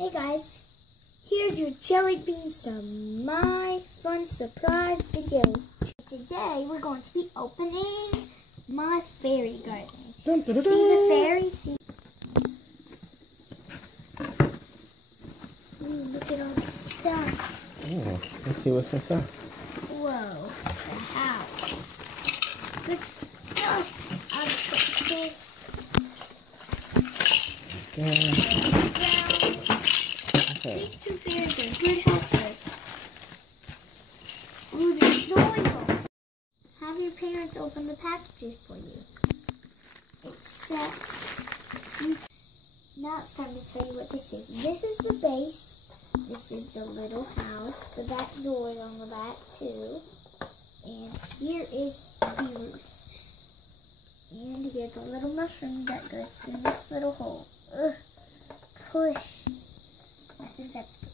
Hey guys, here's your jelly beans to my fun surprise video. Today we're going to be opening my fairy garden. Dun, dun, dun, dun. See the fairy? See? Ooh, look at all the stuff. Oh, let's see what's inside. Whoa, the house. Good stuff. I'll put this Okay. These two fairies are good helpers. Ooh, the soil. Have your parents open the packages for you. Now it's time to tell you what this is. This is the base. This is the little house. The back door is on the back too. And here is the roof. And here's a little mushroom that goes through this little hole. Ugh, push. I think that's good.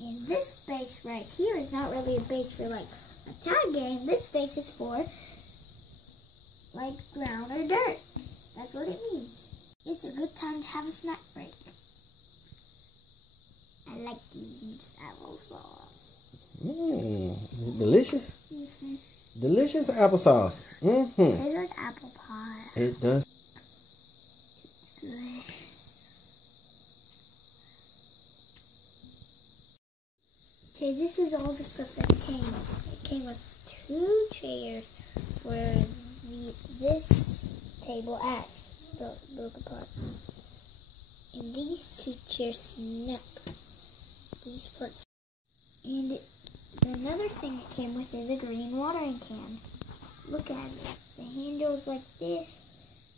And this base right here is not really a base for like a tag game. This base is for like ground or dirt. That's what it means. It's a good time to have a snack break. I like eating applesauce. Mmm, delicious. Mm-hmm. Delicious applesauce. It tastes like apple pie. It does. It's good. Okay, this is all the stuff that it came with. It came with 2 chairs for this table at the local park. And these 2 chairs snap. These parts. And another thing it came with is a green watering can. Look at it. The handle's like this,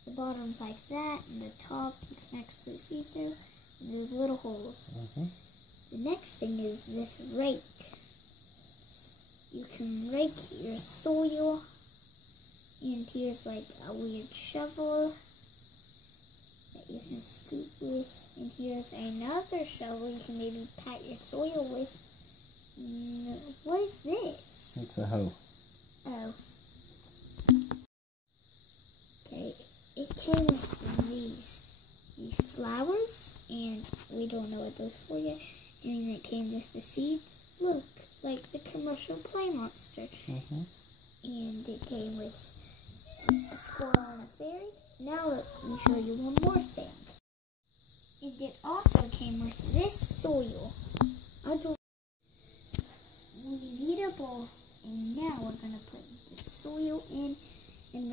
the bottom's like that, and the top connects to the see-through, and those little holes. The next thing is this rake. You can rake your soil, and here's like a weird shovel that you can scoop with, and here's another shovel you can maybe pat your soil with. What is this? It's a hoe. Oh. Okay, it came with these flowers, and we don't know what those for yet. And it came with the seeds. Look, like the commercial Play Monster. And it came with a squirrel and a fairy. Now let me show you one more thing. And it also came with this soil. We need a bowl, and now we're gonna put the soil in, and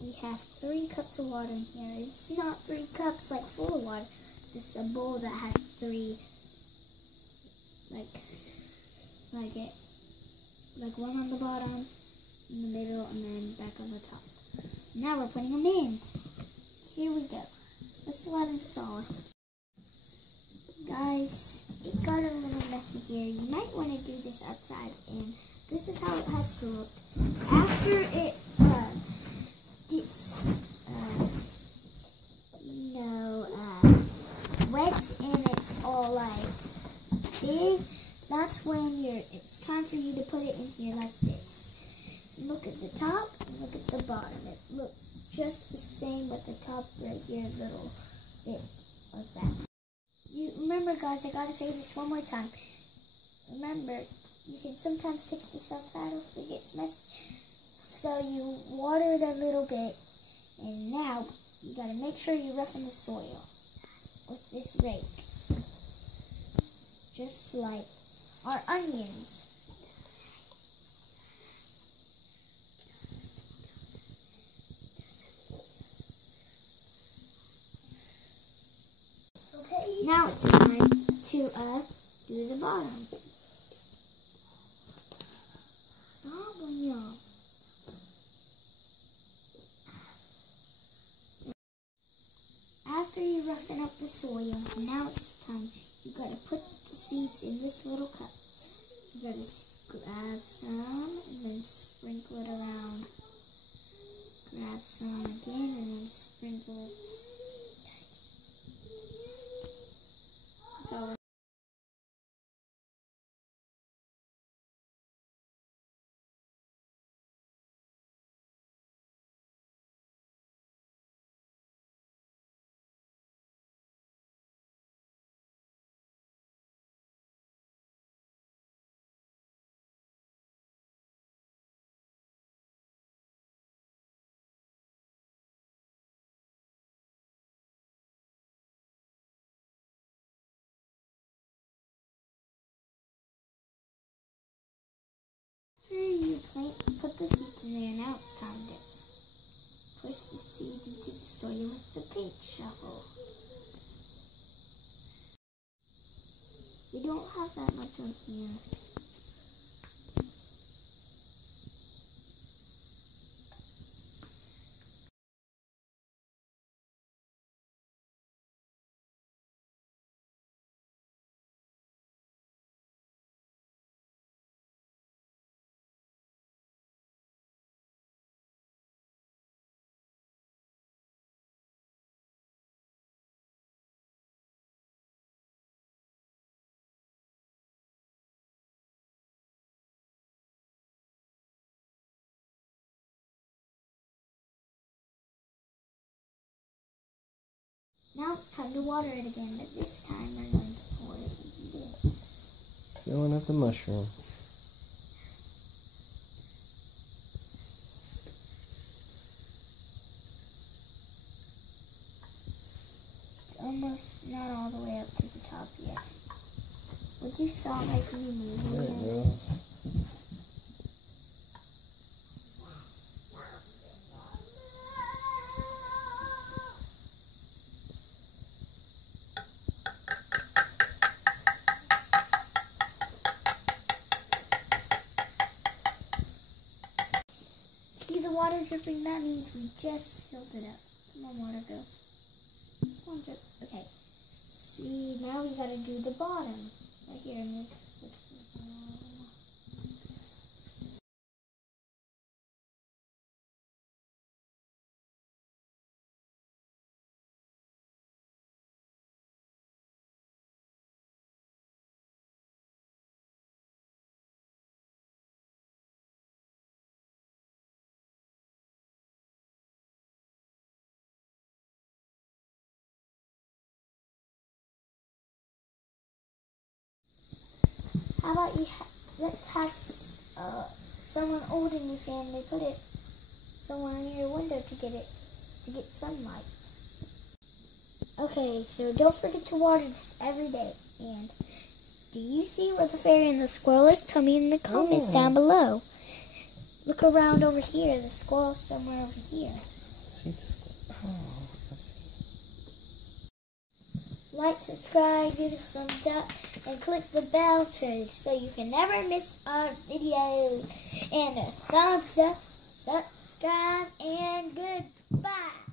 we have 3 cups of water in here. It's not 3 cups like full of water. It's a bowl that has 3. Like one on the bottom, in the middle, and then back on the top. Now we're putting them in. Here we go. Let's let them thaw. Guys, it got a little messy here. You might want to do this outside, and this is how it has to look. After it gets, wet and it's all like big, that's when it's time for you to put it in here like this. Look at the top and look at the bottom. It looks just the same, but the top right here is a little bit like that. You remember, guys, I gotta say this one more time. Remember, you can sometimes take this outside if it gets messy. So you water it a little bit, and now you gotta make sure you roughen the soil with this rake. Just like our onions. Okay, now it's time to do the bottom. After you roughen up the soil, now it's time. You gotta put the seeds in this little cup. You gotta grab some and then sprinkle it around. Grab some again and then sprinkle it. That's all. put the seeds in there. Now it's time to push the seeds into the soil with the pink shovel. We don't have that much on here. Now it's time to water it again, but this time we're going to pour it in this. Filling up the mushroom. It's almost not all the way up to the top yet. Would you stop making me move There it again? goes. See the water dripping? That means we just filled it up. Come on, water, go. Come on, drip. Okay. See, now we gotta do the bottom. Right here. Move. How about let's have someone old in your family put it somewhere near your window to get sunlight. Okay, so don't forget to water this every day. And do you see where the fairy and the squirrel is? Tell me in the comments down below. Look around over here. The squirrel's somewhere over here. See the squirrel. Oh, I see. Like, subscribe, give us a thumbs up, and click the bell too so you can never miss our videos. And a thumbs up, subscribe, and goodbye.